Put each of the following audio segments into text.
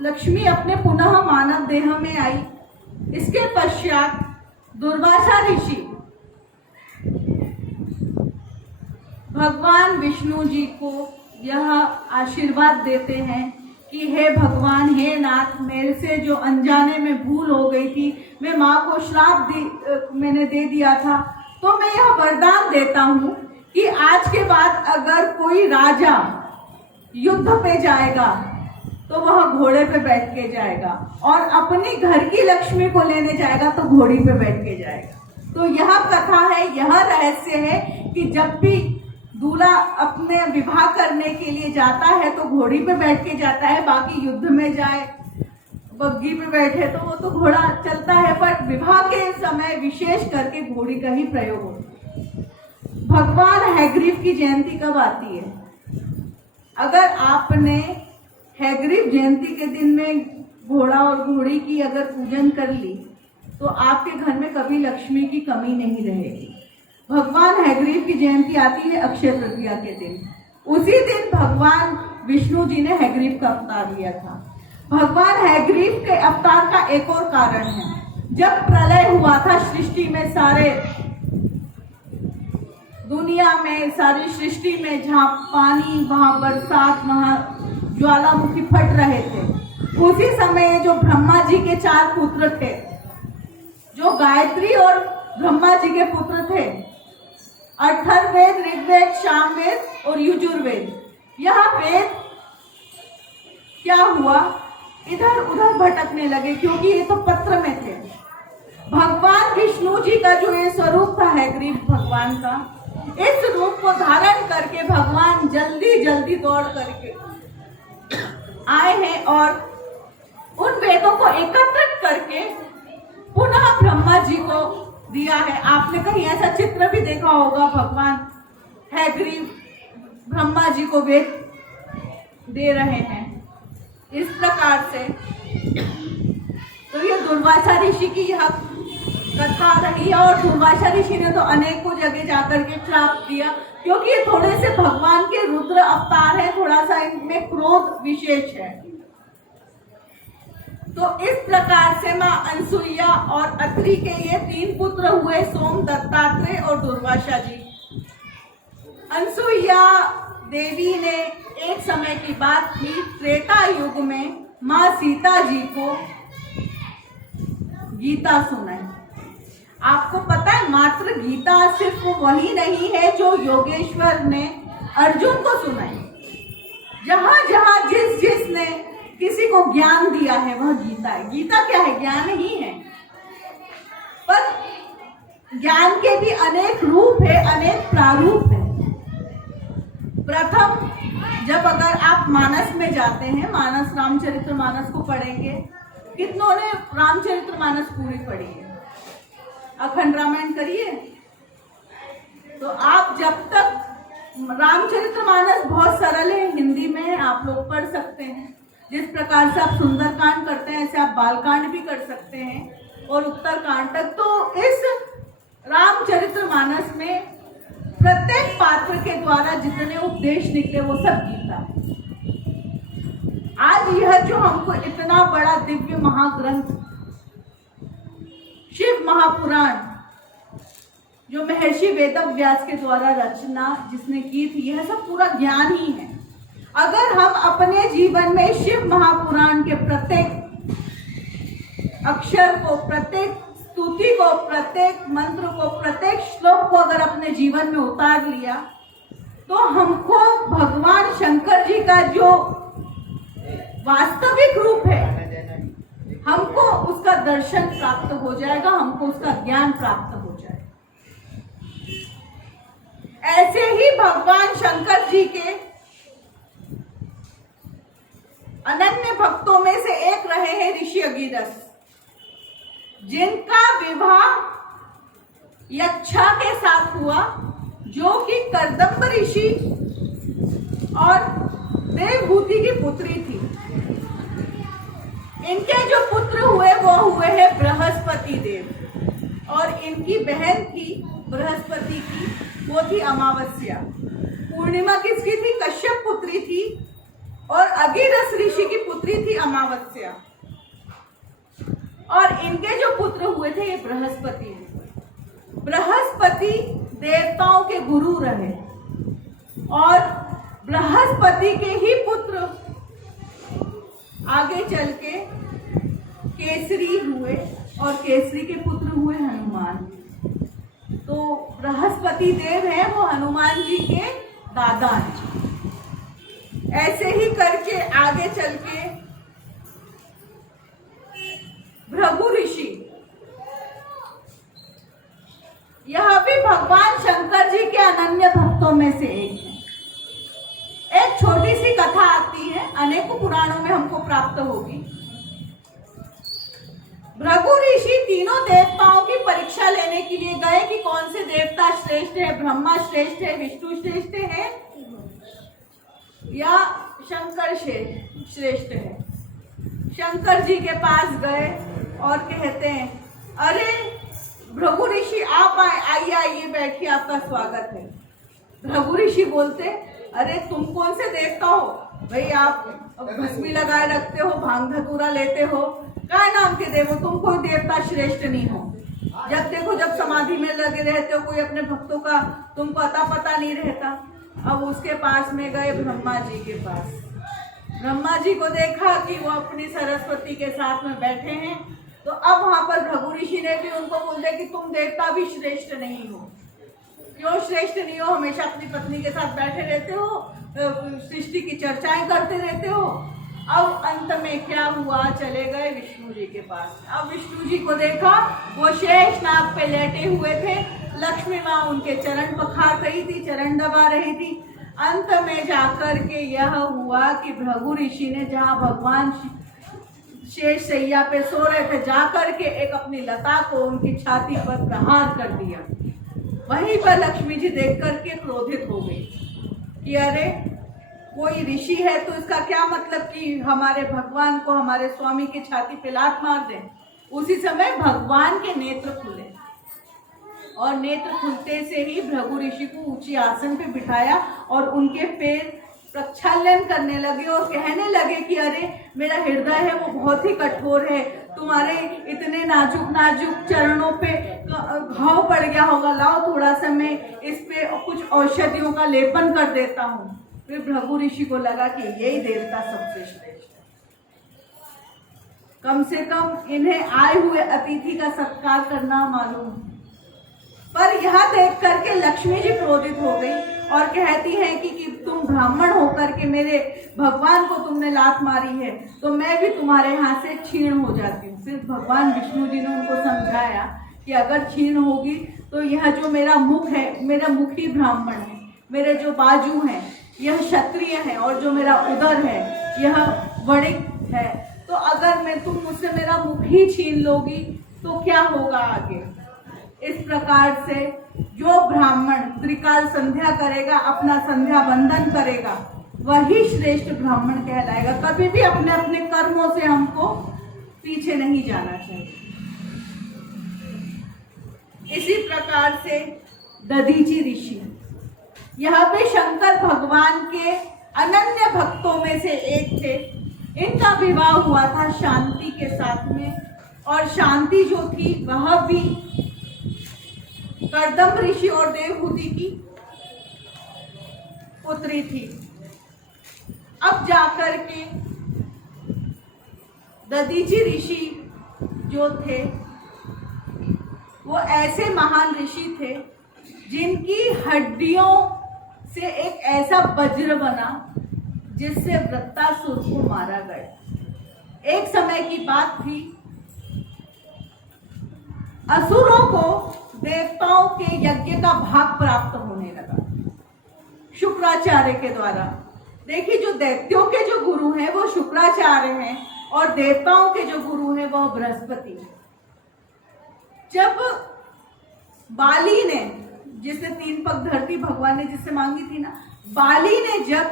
लक्ष्मी अपने पुनः मानव देह में आई। इसके पश्चात दुर्वासा ऋषि भगवान विष्णु जी को यह आशीर्वाद देते हैं कि हे भगवान, हे नाथ, मेरे से जो अनजाने में भूल हो गई थी, मैं माँ को मैंने दे दिया था, तो मैं यह वरदान देता हूँ कि आज के बाद अगर कोई राजा युद्ध पे जाएगा तो वह घोड़े पे बैठ के जाएगा, और अपनी घर की लक्ष्मी को लेने जाएगा तो घोड़ी पे बैठ के जाएगा। तो यह कथा है, यह रहस्य है कि जब भी दूल्हा अपने विवाह करने के लिए जाता है तो घोड़ी पे बैठ के जाता है, बाकी युद्ध में जाए बग्घी पे बैठे तो वो तो घोड़ा चलता है, पर विवाह के समय विशेष करके घोड़ी का ही प्रयोग होता है। भगवान हैग्रीव की जयंती कब आती है? अगर आपने हैग्रीव जयंती के दिन में घोड़ा और घोड़ी की अगर पूजन कर ली तो आपके घर में कभी लक्ष्मी की कमी नहीं रहेगी। भगवान हैग्रीव की जयंती आती है अक्षय तृतीया के दिन। उसी दिन भगवान विष्णु जी ने हैग्रीव का अवतार लिया था। भगवान हैग्रीव के अवतार का एक और कारण है, जब प्रलय हुआ था सृष्टि में, सारे दुनिया में, सारी सृष्टि में, जहाँ पानी, वहाँ बरसात, वहाँ ज्वालामुखी फट रहे थे, उसी समय जो ब्रह्मा जी के 4 पुत्र थे, जो गायत्री और ब्रह्मा जी के पुत्र थे, अथर्ववेद, ऋग्वेद, सामवेद और यजुर्वेद, यह वेद क्या हुआ, इधर उधर भटकने लगे, क्योंकि ये तो पत्र में थे। भगवान विष्णु जी का जो ये स्वरूप था हैग्रीव भगवान का, इस रूप को धारण करके भगवान जल्दी जल्दी दौड़ करके आए हैं और उन वेदों को एकत्रित करके पुनः ब्रह्मा जी को दिया है। आपने कहीं ऐसा चित्र भी देखा होगा, भगवान हैग्रीव ब्रह्मा जी को वेद दे रहे हैं इस प्रकार से। तो ये दुर्वासा ऋषि की यह कथा रही है, और दुर्वासा ऋषि ने तो अनेकों जगह जाकर के श्राप दिया, क्योंकि ये थोड़े से भगवान के रुद्र अवतार है, थोड़ा सा इनमें क्रोध विशेष है। तो इस प्रकार से माँ अनसुईया और अत्रि के ये 3 पुत्र हुए, सोम, दत्तात्रेय और दुर्वासा जी। अनसुईया देवी ने एक समय की बात थी, त्रेता युग में माँ सीता जी को गीता सुनाई। आपको पता है, मात्र गीता सिर्फ वही नहीं है जो योगेश्वर ने अर्जुन को सुनाई। जहां जहां जिस जिसने किसी को ज्ञान दिया है वह गीता है। गीता क्या है? ज्ञान ही है, पर ज्ञान के भी अनेक रूप है, अनेक प्रारूप है। प्रथम, जब अगर आप मानस में जाते हैं, मानस रामचरितमानस को पढ़ेंगे, कितनों ने रामचरितमानस पूरी पढ़ी है? अखंड रामायण करिए। तो आप जब तक रामचरितमानस बहुत सरल है, हिंदी में है, आप लोग पढ़ सकते हैं। जिस प्रकार से आप सुंदरकांड करते हैं ऐसे आप बालकांड भी कर सकते हैं और उत्तरकांड तक। तो इस रामचरितमानस में प्रत्येक पात्र के द्वारा जितने उपदेश निकले वो सब गीता है। आज यह जो हमको इतना बड़ा दिव्य महाग्रंथ शिव महापुराण, जो महर्षि वेदव्यास के द्वारा रचना जिसने की थी, यह सब पूरा ज्ञान ही है। अगर हम अपने जीवन में शिव महापुराण के प्रत्येक अक्षर को, प्रत्येक स्तुति को, प्रत्येक मंत्र को, प्रत्येक श्लोक को अगर अपने जीवन में उतार लिया तो हमको भगवान शंकर जी का जो वास्तविक रूप है, हमको उसका दर्शन प्राप्त हो जाएगा, हमको उसका ज्ञान प्राप्त हो जाएगा। ऐसे ही भगवान शंकर जी के अनन्य भक्तों में से एक रहे हैं ऋषि अंगिरस, जिनका विवाह यक्षा के साथ हुआ, जो कि कर्दम्ब ऋषि और देवहूति की पुत्री थी। इनके जो पुत्र हुए वो हुए हैं बृहस्पति देव, और इनकी बहन थी बृहस्पति की, वो थी अमावस्या। पूर्णिमा किसकी थी? कश्यप पुत्री थी, और अगिरस ऋषि की पुत्री थी अमावस्या। और इनके जो पुत्र हुए थे ये बृहस्पति हैं। बृहस्पति देवताओं के गुरु रहे और बृहस्पति के ही पुत्र आगे चल के केसरी हुए और केसरी के पुत्र हुए हनुमान। तो बृहस्पति देव है वो हनुमान जी के दादा हैं। ऐसे ही करके आगे चल के भृगु ऋषि, यह भी भगवान शंकर जी के अनन्य भक्तों में से एक है। एक छोटी सी कथा आती है, अनेकों पुराणों में हमको प्राप्त होगी। भृगु ऋषि तीनों देवताओं की परीक्षा लेने के लिए गए कि कौन से देवता श्रेष्ठ है, ब्रह्मा श्रेष्ठ है, विष्णु श्रेष्ठ है या शंकर श्रेष्ठ है। शंकर जी के पास गए और कहते हैं, अरे भृगु ऋषि आप आइए आइए बैठिए, आपका स्वागत है। भृगु ऋषि बोलते, अरे तुम कौन से देवता हो भाई, आप भस्मी लगाए रखते हो, भांग धतूरा लेते हो, क्या नाम के देव हो, तुम कोई देवता श्रेष्ठ नहीं हो। जब देखो जब समाधि में लगे रहते हो, कोई अपने भक्तों का तुमको अता पता नहीं रहता। अब उसके पास में गए ब्रह्मा जी के पास। ब्रह्मा जी को देखा कि वो अपनी सरस्वती के साथ में बैठे हैं, तो अब वहां पर भृगु ऋषि ने भी उनको बोल दिया कि तुम देवता भी श्रेष्ठ नहीं हो। क्यों श्रेष्ठ नहीं हो, हमेशा अपनी पत्नी के साथ बैठे रहते हो, सृष्टि की चर्चाएं करते रहते हो। अब अंत में क्या हुआ, चले गए विष्णु जी के पास। अब विष्णु जी को देखा, वो शेष नाग पे लेटे हुए थे, लक्ष्मी माँ उनके चरण पखार रही थी, चरण दबा रही थी। अंत में जाकर के यह हुआ कि भृगु ऋषि ने जहाँ भगवान शेष सैया पे सो रहे थे, जाकर के एक अपनी लता को उनकी छाती पर प्रहार कर दिया। वहीं पर लक्ष्मी जी देख करके क्रोधित हो गई कि अरे कोई ऋषि है तो इसका क्या मतलब कि हमारे भगवान को, हमारे स्वामी की छाती पे लात मार दे। उसी समय भगवान के नेत्र खुले और नेत्र खुलते से ही भृगु ऋषि को ऊंची आसन पे बिठाया और उनके पैर प्रक्षालन करने लगे और कहने लगे कि अरे मेरा हृदय है वो बहुत ही कठोर है, तुम्हारे इतने नाजुक नाजुक चरणों पे घाव पड़ गया होगा, लाओ थोड़ा सा मैं इस पे कुछ औषधियों का लेपन कर देता हूँ। फिर भृगु ऋषि को लगा कि यही देवता सबसे श्रेष्ठ है, कम से कम इन्हें आए हुए अतिथि का सत्कार करना मालूम। पर यह देख करके लक्ष्मी जी क्रोधित हो गई और कहती हैं कि तुम ब्राह्मण होकर के मेरे भगवान को तुमने लात मारी है तो मैं भी तुम्हारे यहाँ से क्षीण हो जाती हूँ। फिर भगवान विष्णु जी ने उनको समझाया कि अगर क्षीण होगी तो यह जो मेरा मुख है, मेरा मुख ही ब्राह्मण है, मेरे जो बाजू हैं यह क्षत्रिय है और जो मेरा उदर है यह वणिक है। तो अगर तुम मुझसे मेरा मुख ही छीन लोगी तो क्या होगा आगे। इस प्रकार से जो ब्राह्मण त्रिकाल संध्या करेगा, अपना संध्या बंदन करेगा, वही श्रेष्ठ ब्राह्मण कहलाएगा। कभी भी अपने अपने कर्मों से हमको पीछे नहीं जाना चाहिए। इसी प्रकार से दधीचि ऋषि, यह भी शंकर भगवान के अनन्य भक्तों में से एक थे। इनका विवाह हुआ था शांति के साथ में और शांति जो थी वह भी कर्दम ऋषि और देवहूति की पुत्री थी। अब जाकर के दधीचि ऋषि जो थे वो ऐसे महान ऋषि थे जिनकी हड्डियों से एक ऐसा वज्र बना जिससे वृत्तासुर को मारा गया। एक समय की बात थी, असुरों को देवताओं के यज्ञ का भाग प्राप्त होने लगा शुक्राचार्य के द्वारा। देखिए जो दैत्यों के जो गुरु हैं वो शुक्राचार्य हैं और देवताओं के जो गुरु हैं वह बृहस्पति। जब बाली ने, जिसने 3 पग धरती भगवान ने जिससे मांगी थी ना, बाली ने जब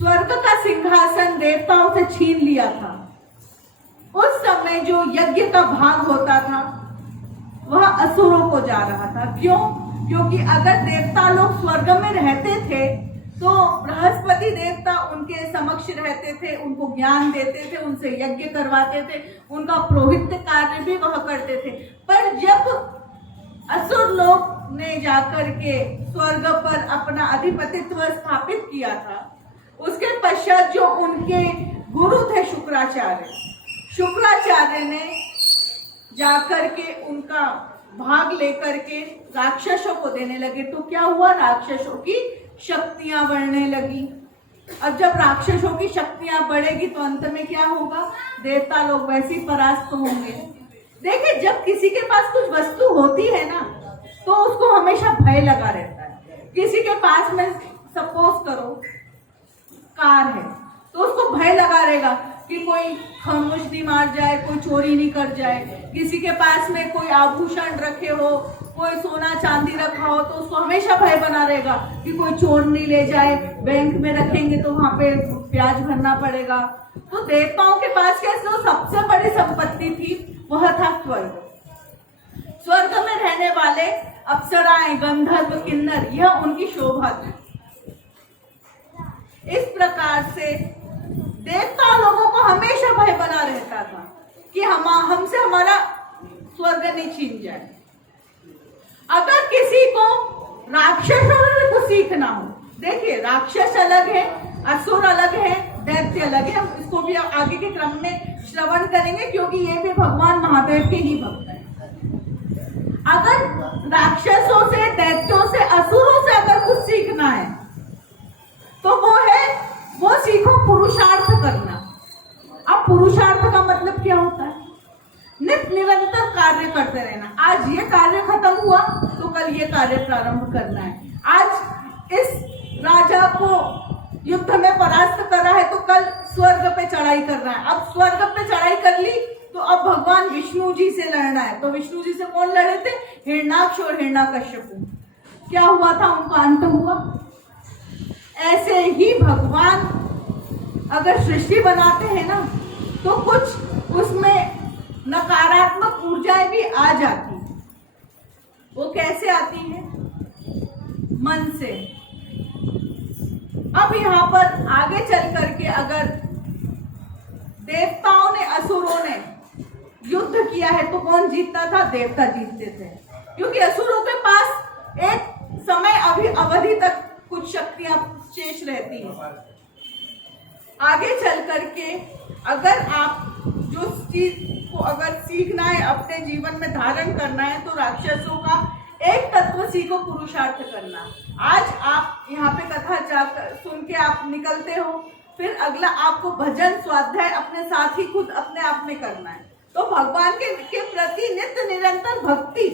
स्वर्ग का सिंहासन देवताओं से छीन लिया था, उस समय जो यज्ञ का भाग होता था वह असुरों को जा रहा था। क्यों? क्योंकि अगर देवता लोग स्वर्ग में रहते थे तो बृहस्पति समक्ष रहते थे, उनको ज्ञान देते थे, उनसे यज्ञ करवाते थे, उनका पुरोहित कार्य भी वह करते थे। पर जब असुर लोग ने जाकर के स्वर्ग पर अपना अधिपतित्व स्थापित किया था, उसके पश्चात जो उनके गुरु थे शुक्राचार्य ने जाकर के उनका भाग लेकर के राक्षसों को देने लगे। तो क्या हुआ, राक्षसों की शक्तियां बढ़ने लगी। अब जब राक्षसों की शक्तियां बढ़ेगी तो अंत में क्या होगा, देवता लोग वैसे ही परास्त होंगे। देखिए, जब किसी के पास कुछ वस्तु होती है ना, तो उसको हमेशा भय लगा रहता है। किसी के पास में सपोज करो कार है, तो उसको भय लगा रहेगा कि कोई खामोश नहीं मार जाए, कोई चोरी नहीं कर जाए। किसी के पास में कोई आभूषण रखे हो, कोई सोना चांदी रखा हो, तो उसको हमेशा भय बना रहेगा कि कोई चोर नहीं ले जाए। बैंक में रखेंगे तो वहां पे ब्याज भरना पड़ेगा। तो देवताओं के पास कैसे सबसे बड़ी संपत्ति थी, वह था स्वर्ग। स्वर्ग में रहने वाले अप्सराएं, गंधर्व, किन्नर, यह उनकी शोभा थी। इस प्रकार से देवता लोगों को हमेशा भय बना रहता था कि हमसे हमारा स्वर्ग नहीं छीन जाए। अगर किसी को राक्षसों से कुछ सीखना हो, देखिए राक्षस अलग है, असुर अलग है, दैत्य अलग है। हम इसको भी आगे के क्रम में श्रवण करेंगे, क्योंकि ये भी भगवान महादेव के ही भक्त हैं। अगर राक्षसों से, दैत्यों से, असुरों से अगर कुछ सीखना है तो वो सीखो पुरुषार्थ करना। अब पुरुषार्थ का मतलब क्या होता है, निरंतर कार्य करते रहना। आज ये कार्य खत्म हुआ तो कल ये कार्य प्रारंभ करना है। आज इस राजा को युद्ध में परास्त करा है तो कल स्वर्ग पे चढ़ाई करना है। अब स्वर्ग पे चढ़ाई कर ली तो अब भगवान विष्णु जी से लड़ना है। तो विष्णु जी से कौन लड़े थे, हिरण्याक्ष और हिरण्यकश्यप। क्या हुआ था, उनका अंत हुआ। ऐसे ही भगवान अगर सृष्टि बनाते हैं ना, तो कुछ उसमें नकारात्मक ऊर्जाएं भी आ जाती। वो कैसे आती है, मन से। अब यहाँ पर आगे चल करके अगर देवताओं ने, असुरों ने युद्ध किया है तो कौन जीतता था, देवता जीतते थे। क्योंकि असुरों के पास एक समय अवधि तक कुछ शक्तियां शेष रहती हैं। आगे चल करके अगर आप जो चीज को अगर सीखना है, अपने जीवन में धारण करना है, तो राक्षसों का एक तत्व सीखो, पुरुषार्थ करना। आज आप यहाँ पे कथा जाकर सुन के आप निकलते हो, फिर अगला आपको भजन, स्वाध्याय अपने साथ ही खुद अपने आप में करना है। तो भगवान के प्रति नित्य निरंतर भक्ति।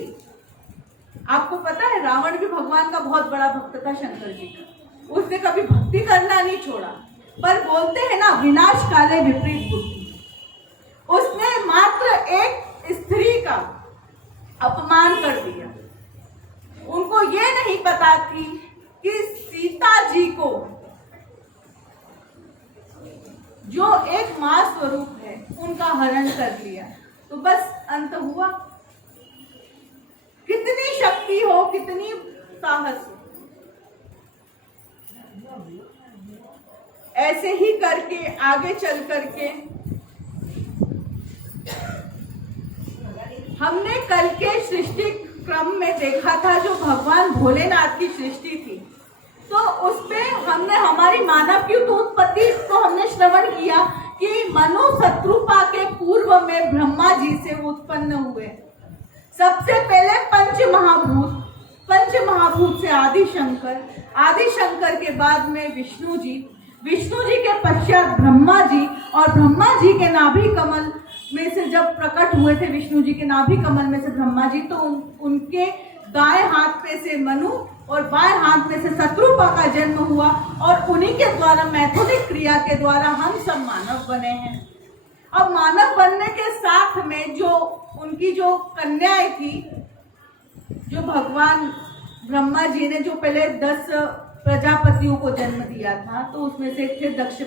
आपको पता है, रावण भी भगवान का बहुत बड़ा भक्त था, शंकर जी का। उसने कभी भक्ति करना नहीं छोड़ा। पर बोलते हैं ना, विनाश काले विपरीत बुद्धि। उसने मात्र एक स्त्री का अपमान कर दिया। उनको ये नहीं पता थी कि सीता जी को, जो एक मां स्वरूप है, उनका हरण कर लिया। तो बस अंत हुआ। कितनी शक्ति हो, कितनी साहस हो, ऐसे ही करके आगे चल करके हमने कल के सृष्टि क्रम में देखा था, जो भगवान भोलेनाथ की सृष्टि थी। तो उसमें हमने हमारी मानव की उत्पत्ति को हमने श्रवण किया कि मनु शत्रुपा के पूर्व में ब्रह्मा जी से उत्पन्न हुए। सबसे पहले पंच महाभूत से आदि शंकर के बाद में विष्णु जी के पश्चात ब्रह्मा जी, और ब्रह्मा जी के नाभि कमल में से जब प्रकट हुए थे विष्णु जी के नाभि कमल में से ब्रह्मा जी, तो उनके दाएं हाथ पे से मनु और बाएं हाथ में से शत्रुपा का जन्म हुआ, और उन्हीं के द्वारा मैथुनिक क्रिया के द्वारा हम सब मानव बने हैं। अब मानव बनने के साथ में जो उनकी जो कन्याएं थी, जो भगवान ब्रह्मा जी ने जो पहले 10 प्रजापतियों को जन्म दिया था, तो उसमें से थे दक्ष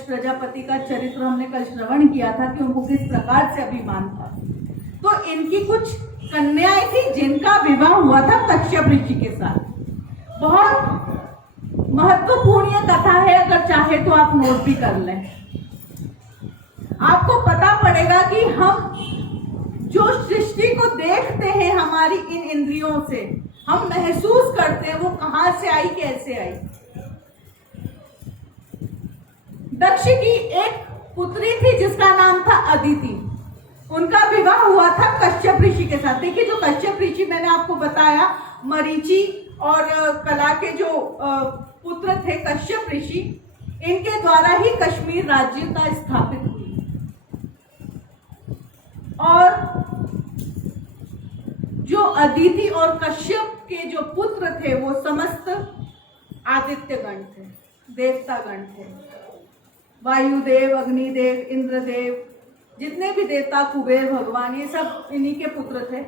प्रजापति का चरित्र हमने कल श्रवण किया था कि उनको किस प्रकार से अभिमान था। तो इनकी कुछ कन्याएं थी जिनका विवाह हुआ था कश्यप ऋषि के साथ। बहुत महत्वपूर्ण ये कथा है, अगर चाहे तो आप नोट भी कर लें। आपको पता पड़ेगा कि हम जो सृष्टि को देखते हैं हमारी इन इंद्रियों से, हम महसूस करते हैं वो कहां से आई, कैसे आई। दक्ष की एक पुत्री थी जिसका नाम था अदिति। उनका विवाह हुआ था कश्यप ऋषि के साथ। देखिए, जो कश्यप ऋषि मैंने आपको बताया, मरीचि और कला के जो पुत्र थे कश्यप ऋषि, इनके द्वारा ही कश्मीर राज्य का स्थापित हुई। और जो अदिति और कश्यप के जो पुत्र थे वो समस्त आदित्यगण थे, देवतागण थे। वायुदेव, अग्निदेव, इंद्रदेव, जितने भी देवता, कुबेर भगवान, ये सब इन्हीं के पुत्र थे।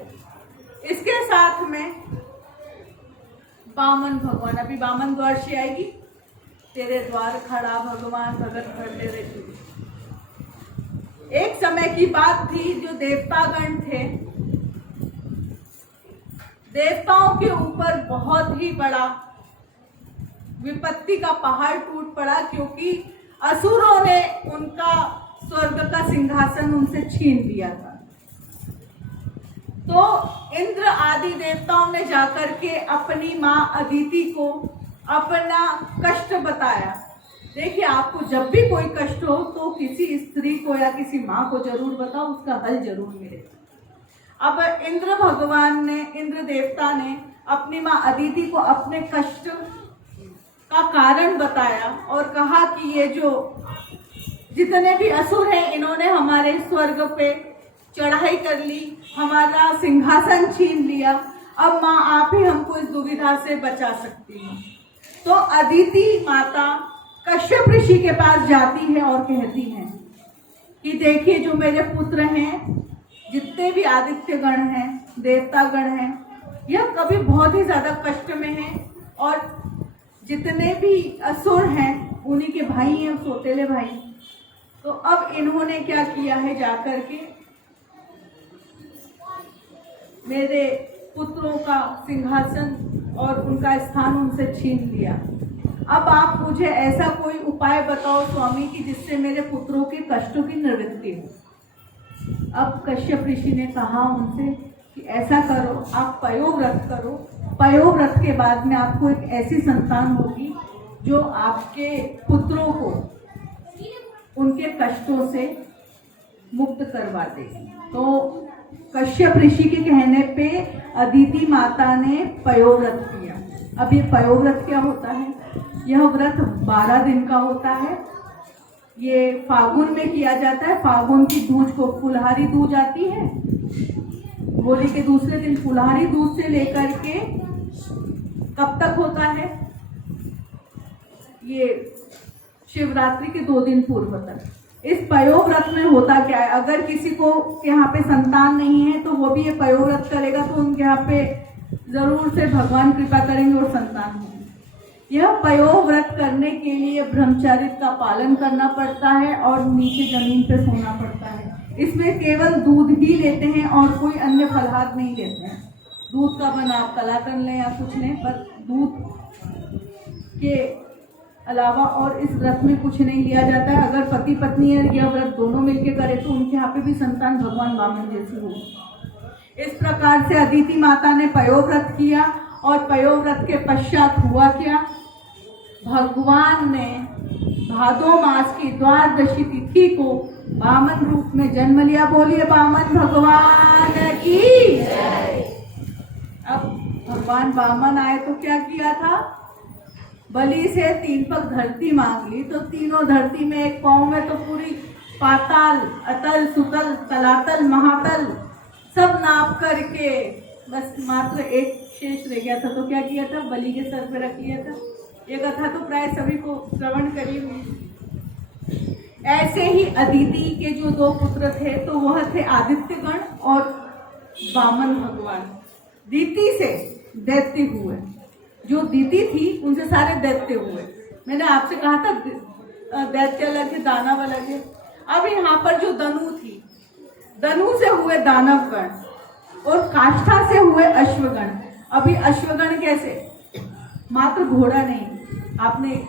इसके साथ में वामन भगवान, अभी वामन द्वार से आएगी, तेरे द्वार खड़ा भगवान भगत कर तेरे चूड़ी। एक समय की बात थी, जो देवतागण थे, देवताओं के ऊपर बहुत ही बड़ा विपत्ति का पहाड़ टूट पड़ा, क्योंकि असुरों ने उनका स्वर्ग का सिंहासन उनसे छीन लिया था। तो इंद्र आदि देवताओं ने जाकर के अपनी मां अदिति को अपना कष्ट बताया। देखिए, आपको जब भी कोई कष्ट हो तो किसी स्त्री को या किसी माँ को जरूर बताओ, उसका हल जरूर मिलेगा। अब इंद्र भगवान ने, इंद्र देवता ने अपनी माँ अदिति को अपने कष्ट का कारण बताया और कहा कि ये जो जितने भी असुर हैं, इन्होंने हमारे स्वर्ग पे चढ़ाई कर ली, हमारा सिंहासन छीन लिया। अब माँ आप ही हमको इस दुविधा से बचा सकती हैं। तो अदिति माता कश्यप ऋषि के पास जाती है और कहती है कि देखिए, जो मेरे पुत्र हैं, जितने भी आदित्यगण हैं, देवतागण हैं, यह कभी बहुत ही ज्यादा कष्ट में हैं, और जितने भी असुर हैं उन्हीं के भाई हैं, सौतेले भाई। तो अब इन्होंने क्या किया है, जाकर के मेरे पुत्रों का सिंहासन और उनका स्थान उनसे छीन लिया। अब आप मुझे ऐसा कोई उपाय बताओ स्वामी कि जिससे मेरे पुत्रों के कष्टों की निवृत्ति हो। अब कश्यप ऋषि ने कहा उनसे कि ऐसा करो, आप पयोव्रत करो। पयोव्रत के बाद में आपको एक ऐसी संतान होगी जो आपके पुत्रों को उनके कष्टों से मुक्त करवा देगी। तो कश्यप ऋषि के कहने पे अदिति माता ने पयोव्रत किया। अब ये पयोव्रत क्या होता है? यह व्रत 12 दिन का होता है। ये फागुन में किया जाता है। फागुन की दूज को फुलहारी दूज आती है। होली के दूसरे दिन फुलहारी दूज से लेकर के कब तक होता है? ये शिवरात्रि के 2 दिन पूर्व तक। इस पयोव्रत में होता क्या है, अगर किसी को यहाँ पे संतान नहीं है तो वो भी ये पयोव्रत करेगा तो उनके यहाँ पे जरूर से भगवान कृपा करेंगे और संतान होगी। यह पयोव्रत करने के लिए ब्रह्मचर्य का पालन करना पड़ता है और नीचे जमीन पे सोना पड़ता है। इसमें केवल दूध ही लेते हैं और कोई अन्य फलाहार नहीं लेते हैं। दूध का बना आप कलाकंद लें या कुछ लें, पर दूध के अलावा और इस व्रत में कुछ नहीं लिया जाता है। अगर पति पत्नी यह व्रत दोनों मिलके करे तो उनके यहाँ पे भी संतान भगवान वामन जैसी होगी। इस प्रकार से अदिति माता ने पयोव्रत किया और पयोव्रत के पश्चात हुआ क्या, भगवान ने भादो मास की द्वादशी तिथि को वामन रूप में जन्म लिया। बोलिए वामन भगवान की। अब भगवान वामन आए तो क्या किया था, बलि से 3 पग धरती मांग ली। तो तीनों धरती में एक पाँव में तो पूरी पाताल, अतल, सुतल, तलातल, महातल सब नाप करके बस मात्र एक शेष रह गया था। तो क्या किया था, बलि के सर पे रख लिया था। ये कथा तो प्राय सभी को श्रवण करी हुई। ऐसे ही अदिति के जो 2 पुत्र थे तो वह थे आदित्यगण और वामन भगवान। दीति से दैत्य हुए। जो दीति थी उनसे सारे दैत्य हुए। मैंने आपसे कहा था दैत्य अलग है, दानव अलग है। अब यहाँ पर जो दनु थी, दनु से हुए दानवगण और काष्ठा से हुए अश्वगण। अभी अश्वगण कैसे, मात्र घोड़ा नहीं, आपने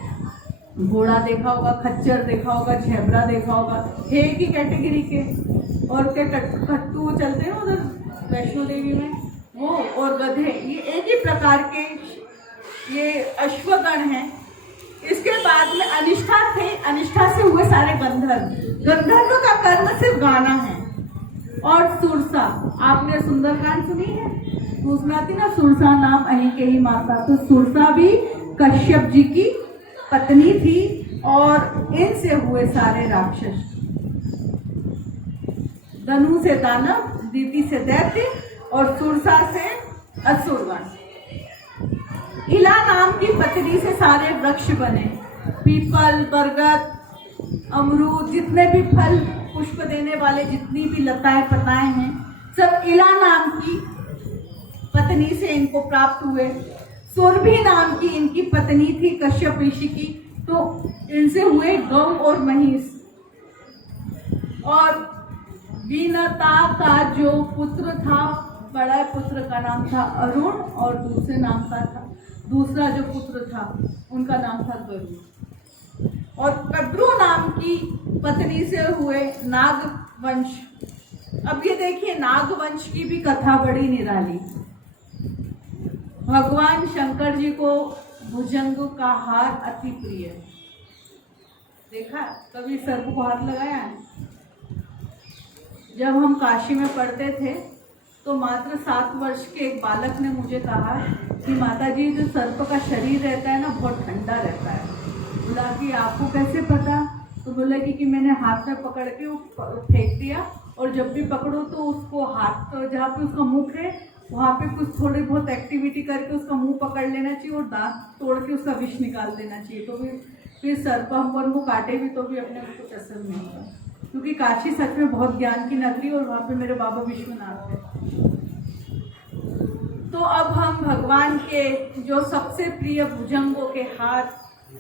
घोड़ा देखा होगा, खच्चर देखा होगा, झेबरा देखा होगा, एक ही कैटेगरी के। और क्या कट्टू चलते हैं उधर वैष्णो देवी में, वो और गधे, ये एक ही प्रकार के ये अश्वगण हैं। इसके बाद में अनिष्ठा थे, अनिष्ठा से हुए सारे गंधर्व। गंधर्व का कर्म सिर्फ गाना है। और सुरसा, आपने सुंदरकांड सुनी है, तो उसमें आती ना सुरसा नाम अहि के ही माता। तो सुरसा भी कश्यप जी की पत्नी थी और इनसे हुए सारे राक्षस। धनु से दानव, दीति से दैत्य और सुरसा से असुरगण। इला नाम की पत्नी से सारे वृक्ष बने, पीपल, बरगद, अमरूद, जितने भी फल पुष्प देने वाले जितनी भी लताएं पताएं हैं, सब इला नाम की पत्नी से इनको प्राप्त हुए। सुरभि नाम की इनकी पत्नी थी कश्यप ऋषि की, तो इनसे हुए गौ और महिष। और वीनता का जो पुत्र था, बड़ा पुत्र का नाम था अरुण और दूसरा जो पुत्र था उनका नाम था गरुड़। और कद्रु नाम की पत्नी से हुए नागवंश। अब ये देखिए, नागवंश की भी कथा बड़ी निराली। भगवान शंकर जी को भुजंग का हार अति प्रिय। देखा कभी सर्प को हाथ लगाया है? जब हम काशी में पढ़ते थे तो मात्र 7 वर्ष के एक बालक ने मुझे कहा कि माता जी, जो सर्प का शरीर रहता है ना, बहुत ठंडा रहता है। बोला कि आपको कैसे पता? तो बोला कि मैंने हाथ में पकड़ के वो फेंक दिया, और जब भी पकड़ो तो उसको हाथ, जहाँ पे उसका मुख है वहाँ पे कुछ थोड़ी बहुत एक्टिविटी करके उसका मुंह पकड़ लेना चाहिए और दांत तोड़ के उसका विष निकाल देना चाहिए। तो फिर सर्प हम को काटे भी तो भी अपने को कुछ असर नहीं होगा, क्योंकि काशी सच में बहुत ज्ञान की नगरी और वहाँ पे मेरे बाबा विश्वनाथ है। तो अब हम भगवान के जो सबसे प्रिय भुजंगों के हार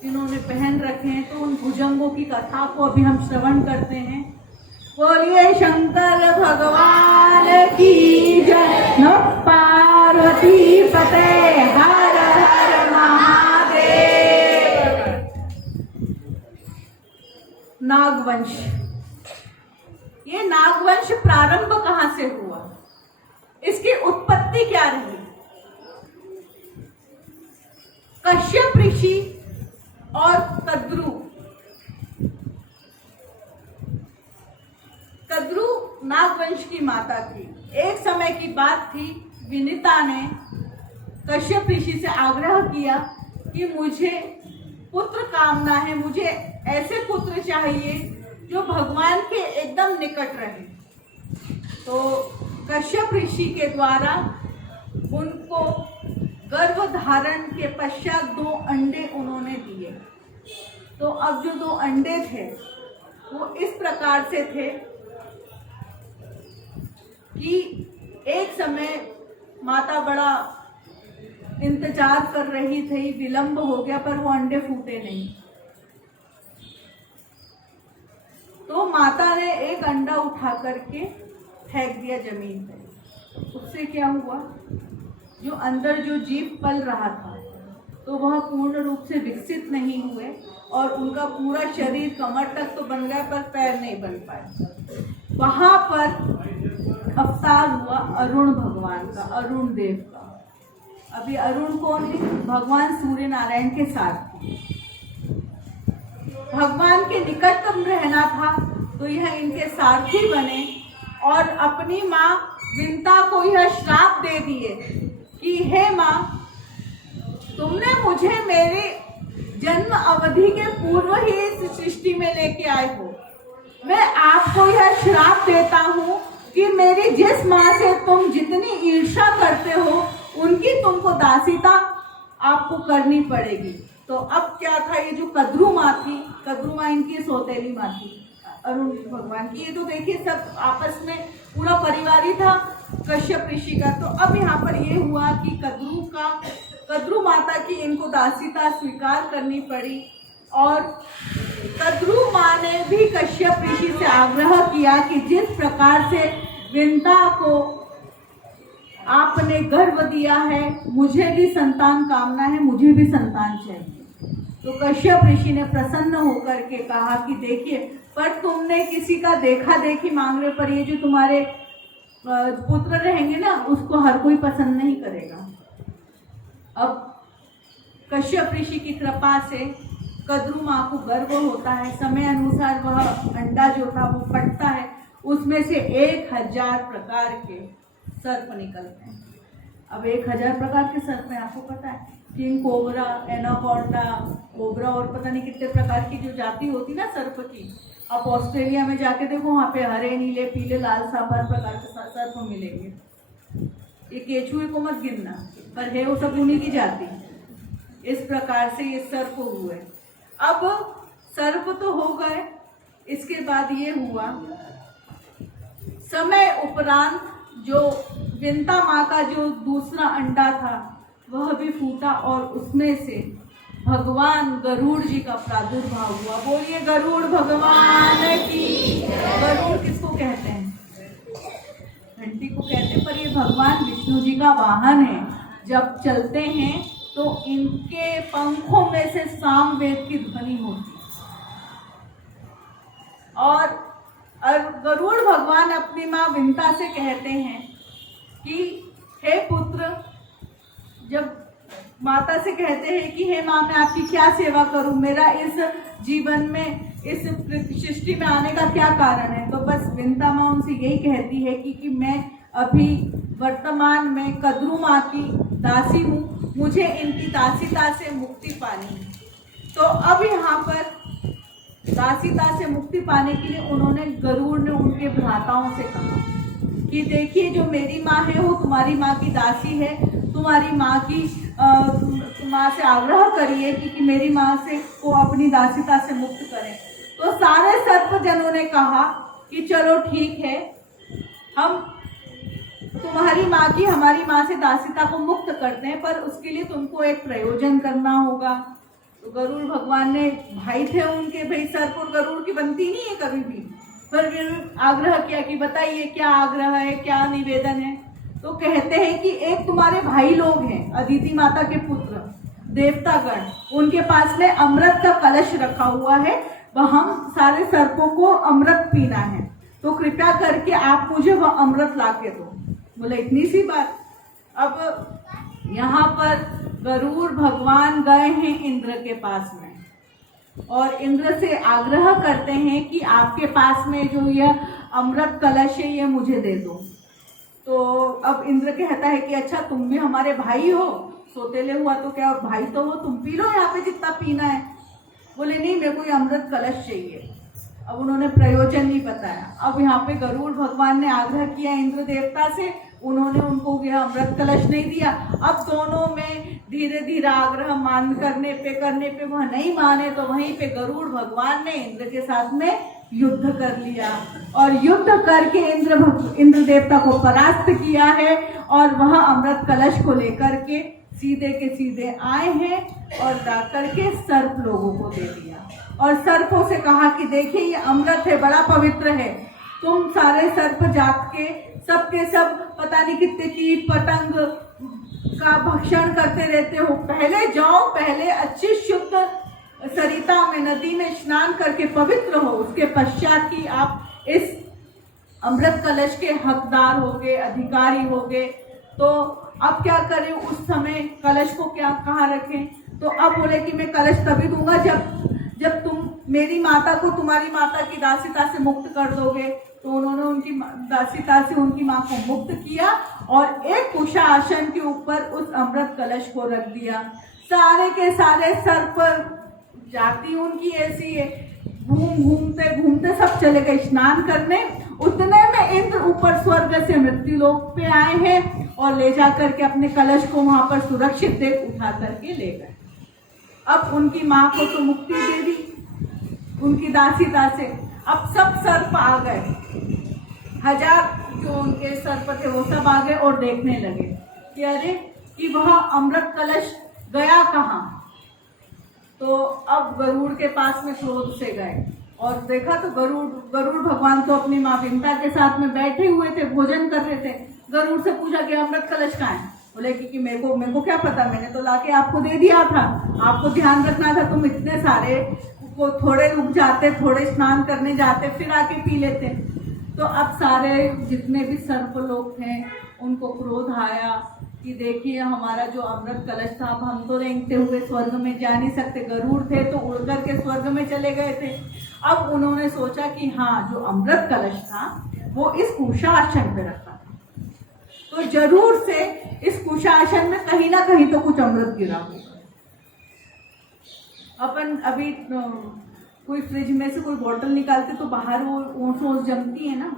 जिन्होंने पहन रखे हैं, तो उन भुजंगों की कथा को अभी हम श्रवण करते हैं। बोलिए शंकर भगवान की जय। नमः पार्वती पते, हर हर महादेव। नागवंश, ये नागवंश प्रारंभ कहाँ से हुआ, इसकी उत्पत्ति क्या रही? कश्यप ऋषि और कद्रु नागवंश की माता थी। एक समय की बात थी, विनीता ने कश्यप ऋषि से आग्रह किया कि मुझे पुत्र कामना है, मुझे ऐसे पुत्र चाहिए जो भगवान के एकदम निकट रहे। तो कश्यप ऋषि के द्वारा उनको गर्भ धारण के पश्चात 2 अंडे उन्होंने दिए। तो अब जो 2 अंडे थे वो इस प्रकार से थे कि एक समय माता बड़ा इंतजार कर रही थी, विलंब हो गया पर वो अंडे फूटे नहीं। तो माता ने एक अंडा उठा करके फेंक दिया जमीन पे। उससे क्या हुआ, जो अंदर जो जीव पल रहा था तो वह पूर्ण रूप से विकसित नहीं हुए और उनका पूरा शरीर कमर तक तो बन गया पर पैर नहीं बन पाए। वहां पर अवतार हुआ अरुण भगवान का, अरुण देव का। अभी अरुण कौन है? भगवान सूर्य नारायण के साथ भगवान के निकटतम रहना था, तो यह इनके सारथी बने और अपनी माँ विंता को यह श्राप दे दिए कि हे माँ, तुमने मुझे मेरे जन्म अवधि के पूर्व ही इस सृष्टि में लेके आए हो। मैं आपको यह श्राप देता हूँ कि मेरी जिस माँ से तुम जितनी ईर्ष्या करते हो उनकी तुमको दासीता आपको करनी पड़ेगी। तो अब क्या था, ये जो कद्रु माँ थी, कद्रु माँ इनकी सौतेली माँ थी अरुण भगवान की। ये तो देखिए सब आपस में पूरा परिवार ही था कश्यप ऋषि का। तो अब यहाँ पर ये हुआ कि कद्रु माता की इनको दासीता स्वीकार करनी पड़ी और कद्रु माँ ने भी कश्यप ऋषि से आग्रह किया कि जिस प्रकार से विंता को आपने गर्भ दिया है, मुझे भी संतान कामना है, मुझे भी संतान चाहिए। तो कश्यप ऋषि ने प्रसन्न होकर के कहा कि देखिए, पर तुमने किसी का देखा देखी मांगने पर ये जो तुम्हारे पुत्र रहेंगे ना, उसको हर कोई पसंद नहीं करेगा। अब कश्यप ऋषि की कृपा से कद्रू माँ को गर्व होता है, समय अनुसार वह अंडा जो था वो फटता है, उसमें से 1000 प्रकार के सर्प निकलते हैं। अब 1000 प्रकार के सर्प हैं, आपको पता है, किंग कोबरा, एनाकोंडा, कोबरा और पता नहीं कितने प्रकार की जो जाति होती ना सर्प की। आप ऑस्ट्रेलिया में जाके देखो, वहाँ पे हरे, नीले, पीले, लाल, हर प्रकार के सर्प मिलेंगे। ये केचुए को मत गिनना, पर है वो सब उन्हीं की जाति। इस प्रकार से ये सर्प हुए। अब सर्प तो हो गए, इसके बाद ये हुआ, समय उपरांत जो विंता माँ का जो दूसरा अंडा था वह भी फूटा और उसमें से भगवान गरुड़ जी का प्रादुर्भाव हुआ। बोलिए गरुड़ भगवान की। गरुड़ किसको कहते हैं? घंटी को कहते हैं, पर ये भगवान विष्णु जी का वाहन है। जब चलते हैं तो इनके पंखों में से सामवेद की ध्वनि होती है। और गरुड़ भगवान अपनी माँ विंता से कहते हैं कि हे पुत्र, जब माता से कहते हैं कि हे माँ, मैं आपकी क्या सेवा करूं, मेरा इस जीवन में, इस सृष्टि में आने का क्या कारण है, तो बस विंता माँ उनसे यही कहती है कि मैं अभी वर्तमान में कद्रू माँ की दासी हूँ, मुझे इनकी दासीता से मुक्ति पानी है। तो अब यहाँ पर दासीता से मुक्ति पाने के लिए उन्होंने, गरुड़ ने उनके भ्राताओं से कहा कि देखिए, जो मेरी माँ है वो तुम्हारी माँ की दासी है, तुम्हारी माँ की माँ से आग्रह करिए कि मेरी माँ से को अपनी दासीता से मुक्त करें। तो सारे सर्पजनों ने कहा कि चलो ठीक है, हम तुम्हारी माँ की हमारी माँ से दासीता को मुक्त करते हैं, पर उसके लिए तुमको एक प्रयोजन करना होगा। तो गरुड़ भगवान ने, भाई थे उनके, भाई सर्प और गरुड़ की बनती नहीं है कभी भी, पर आग्रह किया कि बताइए क्या आग्रह है, क्या निवेदन है। तो कहते हैं कि एक तुम्हारे भाई लोग हैं, अदिति माता के पुत्र देवतागण, उनके पास में अमृत का कलश रखा हुआ है, वह हम सारे सर्पों को अमृत पीना है, तो कृपया करके आप मुझे वह अमृत ला के दो। बोले इतनी सी बात। अब यहाँ पर गरुड़ भगवान गए हैं इंद्र के पास में और इंद्र से आग्रह करते हैं कि आपके पास में जो यह अमृत कलश है ये मुझे दे दो। तो अब इंद्र कहता है कि अच्छा, तुम भी हमारे भाई हो, सौतेले हुआ तो क्या, भाई तो हो, तुम पी लो यहाँ पे जितना पीना है। बोले नहीं, मेरे को ये अमृत कलश चाहिए। अब उन्होंने प्रयोजन नहीं बताया। अब यहाँ पे गरुड़ भगवान ने आग्रह किया इंद्र देवता से, उन्होंने उनको यह अमृत कलश नहीं दिया। अब दोनों में धीरे धीरे आग्रह मान करने पे वह नहीं माने, तो वहीं पे गरुड़ भगवान ने इंद्र के साथ में युद्ध कर लिया और युद्ध करके इंद्र देवता को परास्त किया है और वह अमृत कलश को लेकर के सीधे के सीधे आए हैं और जाकर के सर्प लोगों को दे दिया और सर्पों से कहा कि देखिए, ये अमृत है, बड़ा पवित्र है, तुम सारे सर्प जात के सबके सब पता नहीं कितने कीट पतंग का भक्षण करते रहते हो, पहले जाओ, पहले अच्छी शुद्ध सरिता में, नदी में स्नान करके पवित्र हो, उसके पश्चात ही आप इस अमृत कलश के हकदार होगे, अधिकारी होगे। तो अब क्या करें, उस समय कलश को क्या कहाँ रखें? तो अब बोले कि मैं कलश तभी दूंगा जब तुम मेरी माता को तुम्हारी माता की दासीता से मुक्त कर दोगे। तो उन्होंने उनकी दासीता से उनकी माँ को मुक्त किया और एक कुशा आसन के ऊपर उस अमृत कलश को रख दिया। सारे के सारे सर्प, जाति उनकी ऐसी है, घूमते घूमते सब चले गए स्नान करने। उतने में इंद्र ऊपर स्वर्ग से मृत्यु लोक पे आए हैं और ले जाकर के अपने कलश को वहां पर सुरक्षित देख उठा करके ले गए। अब उनकी माँ को तो मुक्ति दे दी उनकी दासीता से। अब सब सर्प आ गए, 1000 जो उनके सर्प थे वो सब आ गए और देखने लगे कि अरे, कि वह अमृत कलश गया कहाँ। तो अब गरुड़ के पास में क्रोध से गए और देखा तो गरुड़ भगवान तो अपनी माँ विंता के साथ में बैठे हुए थे, भोजन कर रहे थे। गरुड़ से पूछा कि अमृत कलश कहाँ है? बोले कि मेरे को क्या पता, मैंने तो लाके आपको दे दिया था, आपको ध्यान रखना था, तुम इतने सारे को थोड़े रुक जाते, थोड़े स्नान करने जाते, फिर आके पी लेते। तो अब सारे जितने भी सर्प लोग थे उनको क्रोध आया कि देखिए हमारा जो अमृत कलश था, अब हम तो रेंगते हुए स्वर्ग में जा नहीं सकते, गरुड़ थे तो उड़ करके स्वर्ग में चले गए थे। अब उन्होंने सोचा कि हाँ, जो अमृत कलश था वो इस कुशासन पे रखा था, तो जरूर से इस कुशासन में कहीं ना कहीं तो कुछ अमृत गिरा होगा। अपन अभी कोई फ्रिज में से कोई बोतल निकालते तो बाहर वो ओस ओस जमती है ना,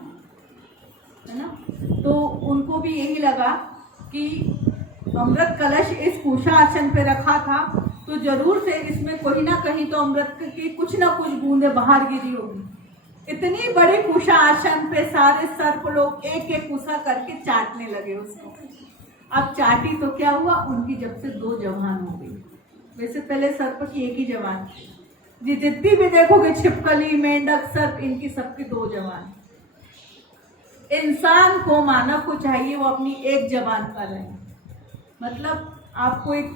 तो उनको भी यही लगा कि अमृत कलश इस कुशासन पे रखा था, तो जरूर से इसमें कोई ना कहीं तो अमृत की कुछ ना कुछ बूंदे बाहर गिरी होगी। इतनी बड़ी कुशासन पे सारे सर्प लोग एक एक कुशा करके चाटने लगे उसको। अब चाटी तो क्या हुआ, उनकी जब से 2 जवान हो गई। वैसे पहले सर्प की एक ही जवान थी, जितनी भी देखोगे छिपकली, मेंढक, सर्प, इनकी सबकी 2 जवान। इंसान को, मानव को चाहिए वो अपनी एक जबान पर रहे। मतलब आपको एक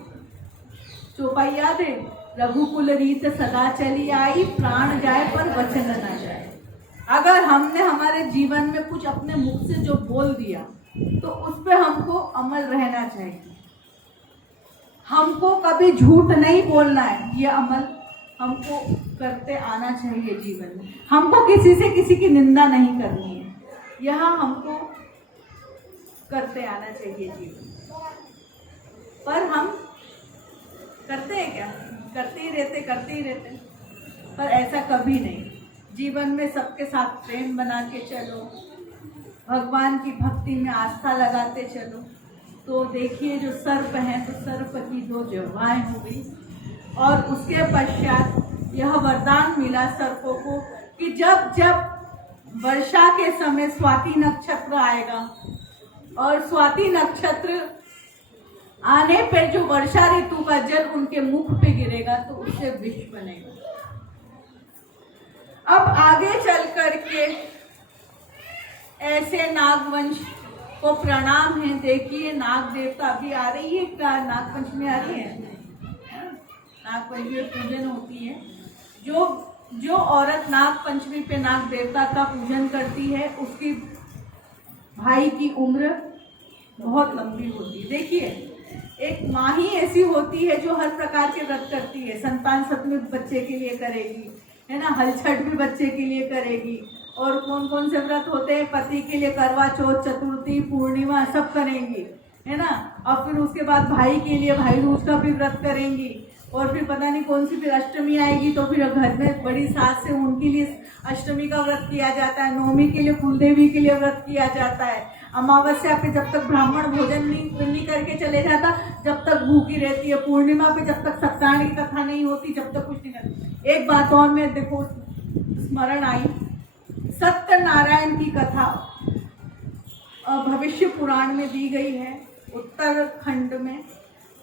चौपाई याद है, रघुकुल रीत सदा चली आई, प्राण जाए पर वचन न जाए। अगर हमने हमारे जीवन में कुछ अपने मुख से जो बोल दिया तो उस पर हमको अमल रहना चाहिए। हमको कभी झूठ नहीं बोलना है, ये अमल हमको करते आना चाहिए जीवन में। हमको किसी से किसी की निंदा नहीं करनी है, यह हमको करते आना चाहिए जीवन में। पर हम करते हैं क्या? करते ही रहते, पर ऐसा कभी नहीं। जीवन में सबके साथ प्रेम बना के चलो, भगवान की भक्ति में आस्था लगाते चलो। तो देखिए जो सर्प हैं, तो सर्प की 2 जवाएं हो गई। और उसके पश्चात यह वरदान मिला सर्पों को कि जब जब वर्षा के समय स्वाति नक्षत्र आएगा और स्वाति नक्षत्र आने पर जो वर्षा ऋतु का जल उनके मुख पे गिरेगा तो उससे विष बनेगा। अब आगे चल करके ऐसे नागवंश को प्रणाम है। देखिए नाग देवता अभी आ रही है, क्या नागपंचमी आ रही है, नागपंचमी पूजन होती है। जो औरत नाग पंचमी पे नाग देवता का पूजन करती है उसकी भाई की उम्र बहुत लंबी होती है। देखिए एक माँ ही ऐसी होती है जो हर प्रकार के व्रत करती है। संतान सतमी बच्चे के लिए करेगी, है ना, हल छठ भी बच्चे के लिए करेगी। और कौन कौन से व्रत होते हैं, पति के लिए करवा चौथ, चतुर्थी, पूर्णिमा सब करेंगी, है ना। और फिर उसके बाद भाई के लिए भाई दूज का भी व्रत करेंगी। और फिर पता नहीं कौन सी फिर अष्टमी आएगी तो फिर घर में बड़ी सास से उनके लिए अष्टमी का व्रत किया जाता है। नवमी के लिए कुलदेवी के लिए व्रत किया जाता है। अमावस्या पे जब तक ब्राह्मण भोजन नहीं करके चले जाता जब तक भूखी रहती है। पूर्णिमा पे जब तक सत्यानारायण की कथा नहीं होती जब तक कुछ नहीं करती। एक बात और मैं देखो स्मरण आई, सत्यनारायण की कथा भविष्य पुराण में दी गई है उत्तराखंड में।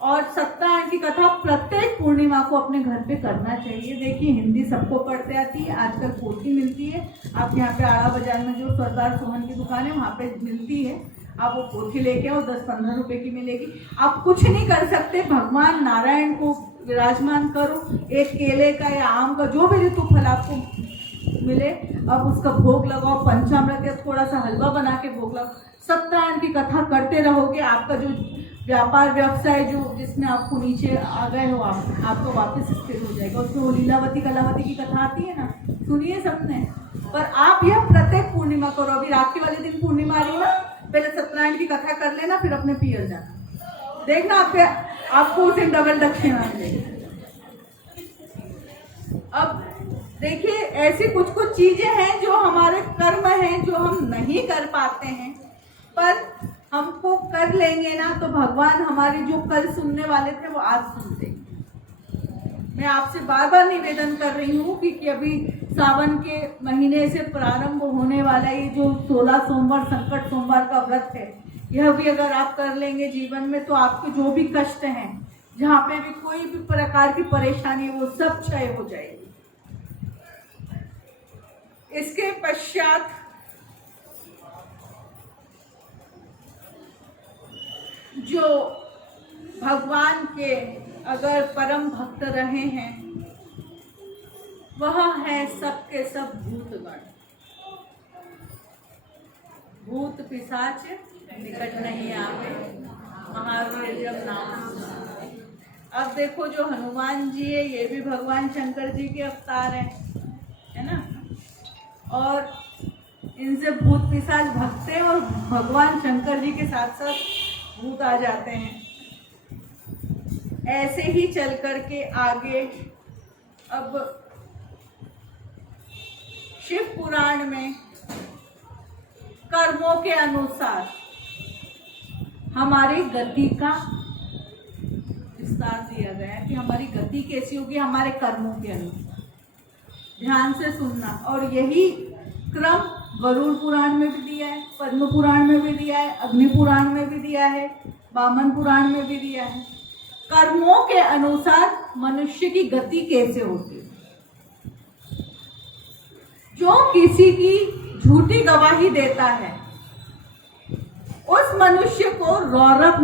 और सत्यनारायण की कथा प्रत्येक पूर्णिमा को अपने घर पे करना चाहिए। देखिए हिंदी सबको पढ़ते आती है, आजकल पोथी मिलती है। आप यहाँ पे आड़ा बाजार में जो सरदार सोहन की दुकान है वहाँ पे मिलती है, आप वो पोथी लेके आओ, 10-15 रुपए की मिलेगी। आप कुछ नहीं कर सकते, भगवान नारायण को विराजमान करो, एक केले का या आम का जो भी ऋतु फल आपको मिले अब उसका भोग लगाओ, पंचामृत या थोड़ा सा हलवा बना के भोग लगाओ। सत्यनारायण की कथा करते रहोगे, आपका जो व्यापार व्यवसाय जो जिसमें आपको नीचे आ गए हो आपको वापस स्थिर हो जाएगा। उसमें वो लीलावती कलावती की कथा आती है ना, सुनिए सबने। पर आप यह प्रत्येक पूर्णिमा करो। अभी राखी वाले दिन पूर्णिमा आ रही है ना, पहले सत्यनारायण की कथा कर लेना, फिर अपने पियर जाना, देखना आपको उसे डबल दक्षिणा मिलेगी। अब देखिए ऐसी कुछ कुछ चीजें हैं जो हमारे कर्म हैं जो हम नहीं कर पाते हैं, पर हमको कर लेंगे ना तो भगवान हमारे जो कल सुनने वाले थे वो आज सुनते। मैं आपसे बार बार निवेदन कर रही हूँ कि अभी सावन के महीने से प्रारंभ होने वाला ये जो 16 सोमवार संकट सोमवार का व्रत है, यह भी अगर आप कर लेंगे जीवन में तो आपके जो भी कष्ट हैं, जहाँ पे भी कोई भी प्रकार की परेशानी है वो सब क्षय हो जाएगी। इसके पश्चात जो भगवान के अगर परम भक्त रहे हैं वह है सबके सब भूतगण। भूत पिशाच निकट नहीं आवे, महावीर जब नाम सुनावे। अब देखो जो हनुमान जी है ये भी भगवान शंकर जी के अवतार हैं, है ना। और इनसे भूत पिशाच भगते हैं और भगवान शंकर जी के साथ साथ भूत आ जाते हैं। ऐसे ही चल करके आगे अब शिव पुराण में कर्मों के अनुसार हमारी गति का विस्तार दिया गया है कि हमारी गति कैसी होगी हमारे कर्मों के अनुसार। ध्यान से सुनना। और यही क्रम गरुड़ पुराण में भी दिया है, पद्म पुराण में भी दिया है, अग्नि पुराण में भी दिया है, वामन पुराण में भी दिया है। कर्मों के अनुसार मनुष्य की गति कैसे होती है। जो किसी की झूठी गवाही देता है उस मनुष्य को रौरव